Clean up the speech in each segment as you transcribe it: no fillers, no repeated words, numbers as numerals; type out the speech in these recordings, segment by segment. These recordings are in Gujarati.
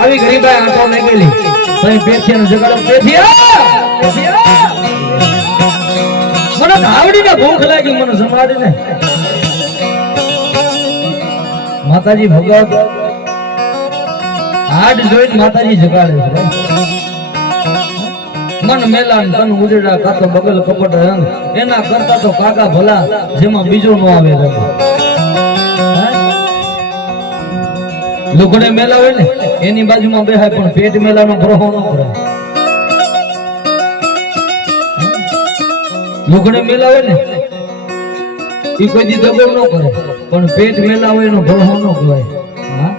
આવી ગરીબાઈ આંટો લાગેલી તઈ પેથિયાને જગાડો પેથિયા મને ધાવડીને ભૂખ લાગી મને સંભાળીને માતાજી ભગત હાડ જોઈને માતાજી જગાડે છે મન મેલાન તન ઉજડા કાતો બગલ કપટ રંગ એના કરતા તો કાકા ભલા જેમાં બીજો નો આવે રંગ લુગડે મેલા હોય ને એની બાજુમાં બેહાય પણ પેટ મેલાનો ગ્રહો ન કરે લુગડે મેલા હોય ને ઈ કોઈ દી દગો ન કરે પણ પેટ મેલા હોય એનો ગ્રહો ન કહેવાય હા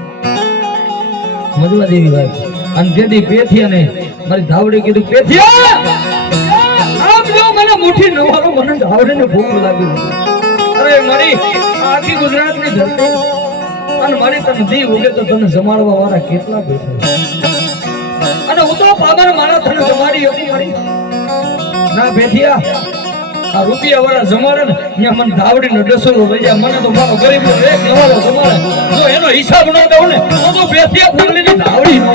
મજવા દેવી વાત અને જેદી પેથિયા ને મારી ધાવડી કીધું પેથિયા આમ જો મને મુઠ્ઠી નવારો મને ધાવડીને ભૂખ લાગી અરે મારી આખી ગુજરાતની ધરતી અને મારી તને દી ઉગે તો તને જમાડવા વાળા કેટલા બેઠા અને હું તો પાગર મારા તને જમાડી હતી મારી ના પેથિયા આ રૂપિયા વાળા જમાડે ને ત્યાં મને ધાવડી નો ડસરો લઈ જાય મને તો મારો ગરીબ નો એક નવારો જમાડે જો એનો હિસાબ ન દઉં ને તો પેથિયા ફૂલની ધાવડી નો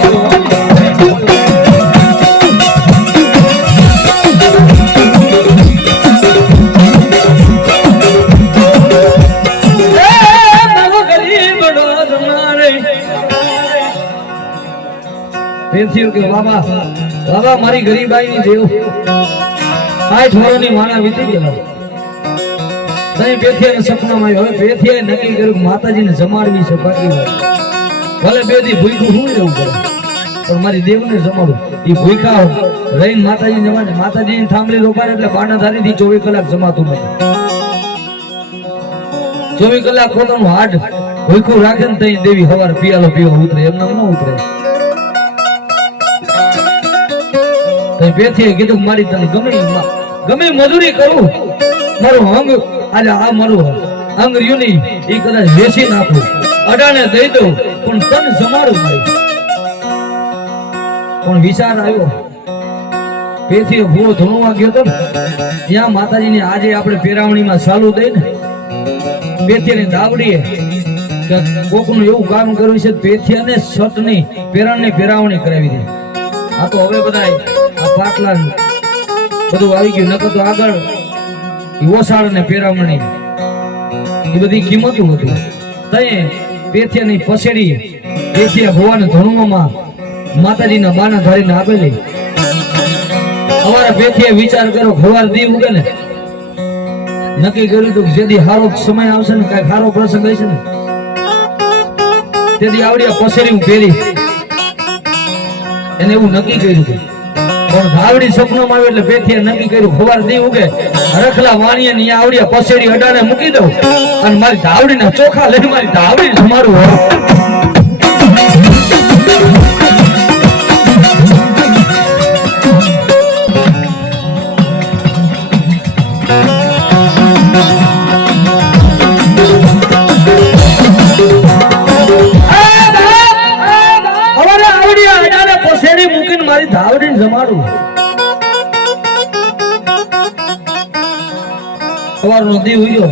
કે બાબા બાબા મારી ગરીબાઈ ની દેવ આ છોરાની માના વીતી ગયેલા તઈ પેથિયાને સપનામાં આવ્યો હવે પેથિયાએ નક્કી કર્યું માતાજીને જમાડવી છે બાકી વાત ભલે બે દી ભૂખ્યું હું રહેવું પડે પણ મારી દેવને જમાડું ઈ ભૂખા રહીને માતાજી જમાડે માતાજીની થાંભલી રોપાડે એટલે બાણાધારી થી 24 કલાક જમાતું નથી 24 કલાક પોતાનું હાડ ભૂખ્યું રાખે ને તઈ દેવી હવાર પિયાલો પીવા ઉતરે એમને ન ઉતરે પેથીએ કીધું મારી તને ગમે મજૂરી કરું મારું અંગ આજે આ મારું અંગ રહ્યું નહીં એ કદાચ વેચી નાખું અડાને દઈ દઉં પણ તને જમાડું મારી પણ વિચાર આવ્યો પેથીએ ભૂવો ધૂણવા ગયો તો ત્યાં માતાજીની આજે આપણે પેરાવણીમાં ચાલુ દઈ ને પેથીની દાવડીએ કોકનું એવું કામ કર્યું છે પેથિયાને સટની પેરાણની પેરાવણી કરાવી દે આ તો હવે બધા પાટલા બધું આવી ગયું નકર તો આગળ ઓસાળ ને પેરામણી એ બધી કિંમતું હતી તઈ પેથિયાની પસેડી પેથિયા ભવાને ધનુમાં માતાજીના બાના ધારીને આપેલી અમારા પેથિયા વિચાર કરો ખવાર દી ઉગે ને નક્કી કર્યું હતું કે જેદી હારો સમય આવશે ને કઈ હારો પ્રસંગ હશે ને તેથી આવડિયા પસેડી હું પહેરી એને એવું નક્કી કર્યું હતું પણ ધાવડી સપનામાં આવે એટલે પેથિયા નક્કી કર્યું ખબર દી ઉગે રખલા વાણીએ ને આવડિયા પસેડી અડાને મૂકી દઉં અને મારી ધાવડીના ચોખા લઈ મારી ધાવડી જમાડું હોય મારી ધાવડીને જમાડું સવારનો દી ઉગ્યો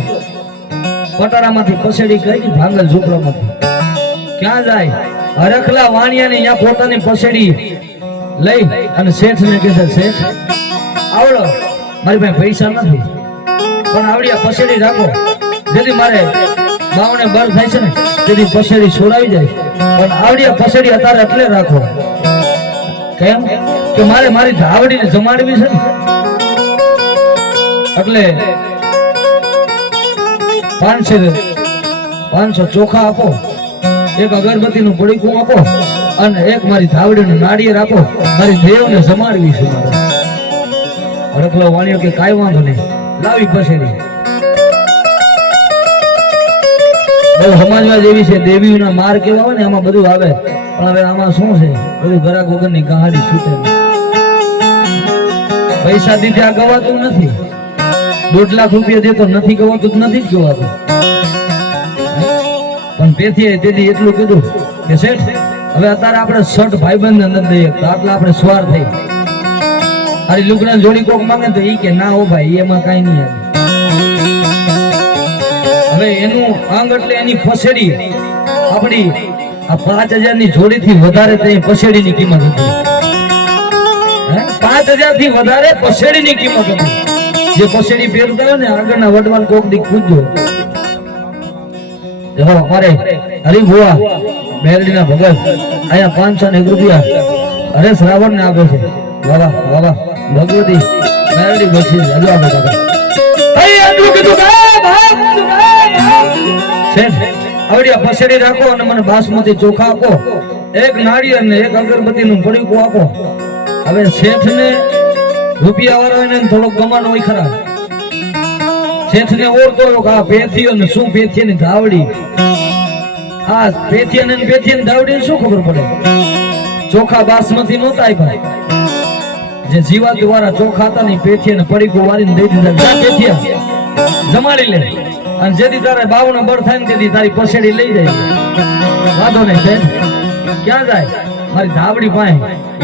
પટારામાંથી પસેડી કરી ભાંગલ ઝૂંપડામાંથી ક્યાં જાય હરખલા વાણિયાને અહીંયા પોતાની પસેડી લઈ અને શેઠને કહે છે શેઠ આવડો મારી પાસે પૈસા નથી પણ આવડી આ પસેડી રાખો જેથી મારે બાવને બર થાય છે ને તેથી પસેડી છોડાવી જાય પણ આવડી આ પસેડી અત્યારે એટલે રાખો કેમ કે મારે મારી ધાવડીને જમાડવી છે ને એટલે 500 ચોખા આપો એક અગરબત્તીનું પડીકું આપો અને એક મારી ધાવડીનું નાળિયેર આપો મારી દેવને જમાડવી છે મારે હરખલો વાણિયો કે કાઈ વાંધો નહીં લાવી પસેડી બહુ સમજવા જેવી છે દેવીઓના માર કેવા હોય ને એમાં બધું આવે પણ હવે આમાં શું છે બધું ગરાક વગરની કહાની છૂટે પૈસા દીધે આ ગવાતું નથી 1.5 લાખ રૂપિયા દે તો નથી ગવાતું નથી જ ગવાતું પણ પેથીએ તેથી એટલું કીધું કે શેઠ હવે અત્યારે આપણે 60 ભાઈબંધ અંદર દઈએ તો આટલા આપણે સ્વાર થઈ અરે લુગડા જોડી કોક માંગે તો ઈ કે ના હો ભાઈ એમાં કાઈ નહીં આવે હવે એનું અંગ એટલે એની ફસેડી આપણી આ 5000 ની જોડી થી વધારે તે પસેડી ની કિંમત હતી. 5000 થી વધારે પસેડી ની કિંમત હતી. જે પસેડી પહેરતા હોય ને આગળના વડવાન કોક દી ખૂંજો. જો અમારે હરિભુવા મેરડીના ભગત અહીંયા 501 રૂપિયા હરેશ રાવણ ને આપે છે. વાહ વાહ ભગવતી મેરડી બસી હજુ આપે છે. આવડિયા પસેડી રાખો અને મને બાસમતી ચોખા આપો, એક નાળિયેર ને એક અગરબત્તી નું પડીકું આપો. હવે શેઠ ને રૂપિયા વાળો એને થોડોક ગમાનો હોય ખરા. શેઠ ને ઓળખો કે આ પેથીઓ ને શું પેથી ની ધાવડી, આ પેથી ને ધાવડી શું ખબર પડે? ચોખા બાસમતી નહોતા આપ્યા, જે જીવાત વાળા ચોખા હતા ને પેથી ને પડીકું વાળીને દઈ દીધા. પેથિયા જમાડી લે અને જેથી તારે બાવનો બળ થાય ને તેથી તારી પસેડી લઈ જાય. વાંધો નહીં બેન, ક્યાં જાય? મારી ધાવડી પાસે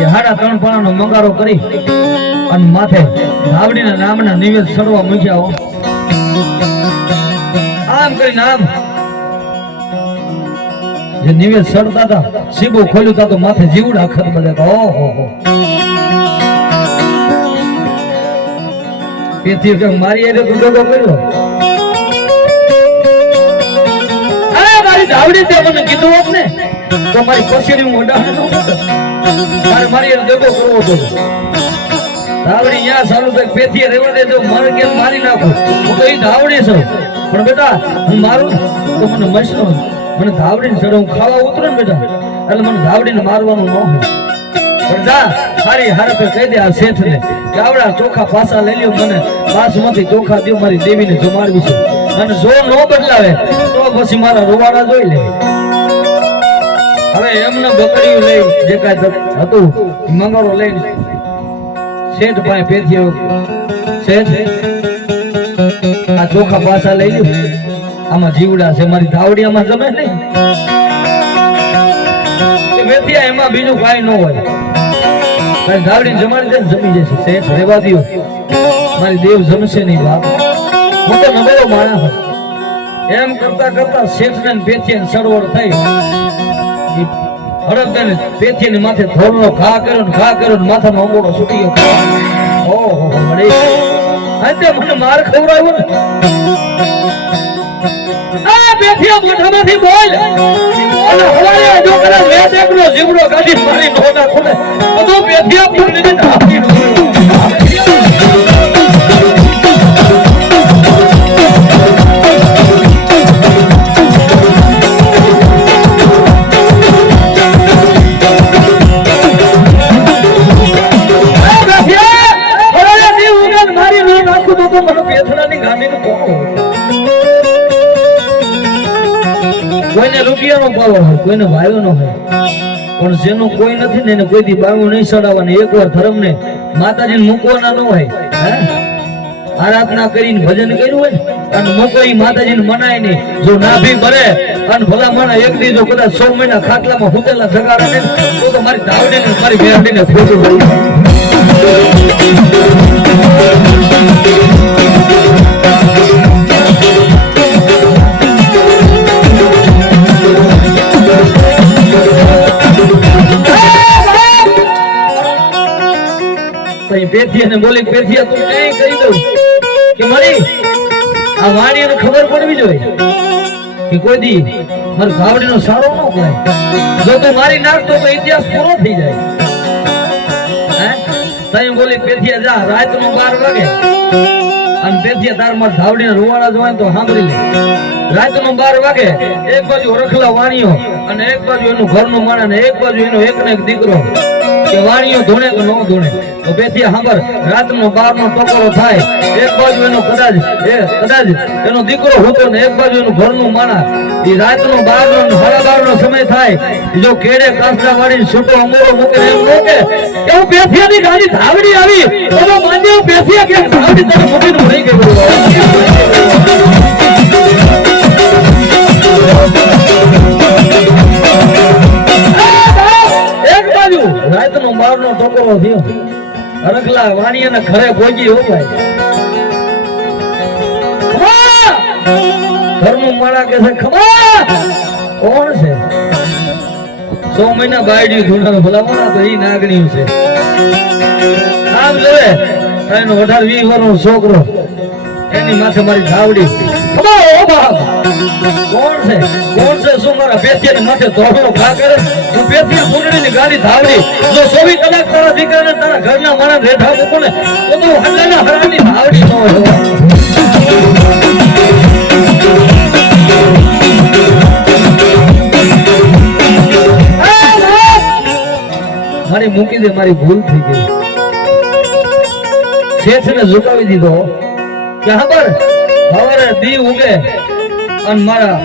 એ 3.5 પાણાનો મંગારો કરી અને માથે ધાવડીના નામના નિવેદ સડવા મૂક્યા હો. આમ કરીને આમ જે નિવેદ સડતા હતા, સીબો ખોલ્યું તા તો માથે જીવડા ખત બધા. ઓહો તેથી કે મારી એને ગુડો કર્યો. ધાવડી તે મને કીધું હોત ને તો મારી પસેડી હું ઓડાડ ન કરત. મારે મારી એને દેવો કરવો તો ધાવડી ન્યા સારું કઈ પેથીએ રહેવા દે તો મારે કે મારી નાખું. હું તો એ ધાવડી છું, પણ બેટા હું મારું તો મને મસનો મને ધાવડીને ચડે હું ખાવા ઉતરું ને બેટા, એટલે મને ધાવડીને મારવાનું ન હોય. પણ જા સારી હારતે કહી દે આ શેઠ ને કે આવડા ચોખા પાછા લઈ લ્યો, મને બાસમતી ચોખા દો, મારી દેવીને જમાડવી છે. અને જો ન બદલાવે તો પછી મારા રૂવાડા જોઈ લે. હવે એમને બકરીઓ લઈ જે કાંઈ હતું મંગારો લઈને શેઠ પાસે પેથ્યો. શેઠ આ ચોખા પાછા લઈ લ્યો, આમાં જીવડા છે, મારી ધાવડી આમાં જમે નહીં. પેથિયા એમાં બીજું કાંઈ ન હોય, મારી ધાવડીને જમાડી દે જમી જશે. શેઠ રેવા દો, મારી દેવ જમશે નહીં બાપ, હું તો નબળો માણસ. એમ કરતા કરતા શેઠ ને પેથિયા સડવડ થઈ. હડક પેથિયા ની માથે ધોરનો ઘા કર્યો ને માથામાં અંગોળો છૂટી ગયો. ઓહો મળી અંતે મને માર ખવડાવ્યો ને. આ પેથિયા મોઢામાંથી બોલ અને હવારે જો કરે વેચ એકનો જીવડો કાઢી મારી નો નાખો ને તો પેથિયા પૂરી ને આપી દો. કોઈને રૂપિયાનો પાવર હોય, કોઈને ભાઈઓ નો હોય, પણ જેનું કોઈ નથી ને એને કોઈથી બાવું નહીં ચડાવવાનું. એકવાર ધર્મને માતાજીને મૂકવાના ન હોય. આરાધના કરીને ભજન કર્યું હોય અને મૂકો ઈ માતાજીને મનાય નહીં. જો નાભી ભરે અને ભલા માણા એક દી જો કદાચ 100 મહિના ખાટલામાં હુતેલા જગાડે ને તો મારી ધાવડીને મારી બેરડીને ખોટું થઈ જાય. પેથિયા બોલી પેથિયા તું કઈ કહી દઉં કે મારી આ વાણીને ખબર પડવી જોઈએ કે કોઈ દી મારી ભાવડીનો સારો ન કરાય. જો તું મારી નાખતો તો ઇતિહાસ પૂરો થઈ જાય. તઈ બોલી પેથિયા જા રાતનો 12 વાગે અને પેથિયા તાર માર ભાવડીને રૂવાડા જોવાય તો સાંભળી લે. રાતનો 12 વાગે એક બાજુ રખલા વાણીઓ અને એક બાજુ એનું ઘરનું માણસ અને એક બાજુ એનો એક ને એક દીકરો કે વાણીઓ ધોણે કે ન ધોણે તો પેથિયા સાંભળ રાતનો 12 નો ટકોરો થાય. એક બાજુ એનો કદાચ એનો દીકરો હોતો ને એક બાજુ એનું ઘરનું માણા. એ રાતનો 12 નો 12:30 નો સમય થાય. જો કેડે કાસડા વાળી છૂટો અમોરો મૂકે એમ નો કે હું પેથિયાની ગાડી ધાવડી આવી તો માન્ય પેથિયા કે ધાવડી તને મૂકીને રહી ગયો. રાતનો 12 નો ટકોરો થયો. રખલા વાણીયાના ઘરે પહોંચી હો ભાઈ. ઘરનું માળા કે છે ખબર કોણ છે? 6 મહિના બાયડી ધૂણાનો ભલામણા તો ઈ નાગણીયું છે આમ જોવે એનો 18-20 વર્ષનો છોકરો એની માથે મારી ધાવડી કોણ છે શું મારા પેથિયાની માથે ધોળો ઘા કરે હું પેથિયા ફૂંડણીની ગાડી ધાવડી જો 24 કલાક તારા દીકરાને તારા ઘરના માણસ રેઠા મૂકું ને તો તું હલ્લાના હરાની ધાવડી ન હોય મારી મૂકી દે મારી ભૂલ થઈ ગઈ શેઠને ઝુકાવી દીધો કે ખબર હવારે દી ઉગે અને મારા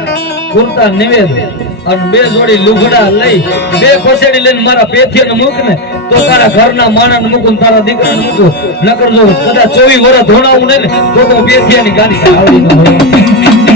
કુર્તા નિવેદ અને 2 જોડી લુગડા લઈ 2 ખસેડી લઈને મારા પેથિયાને મૂક ને તો તારા ઘરના માણસને મૂકું તારા દીકરાને મૂકું નકર જો કદાચ 24 વર્ષ ધોણાવું નહીં ને તો પેથિયાની ગાડી આવડી ન હોય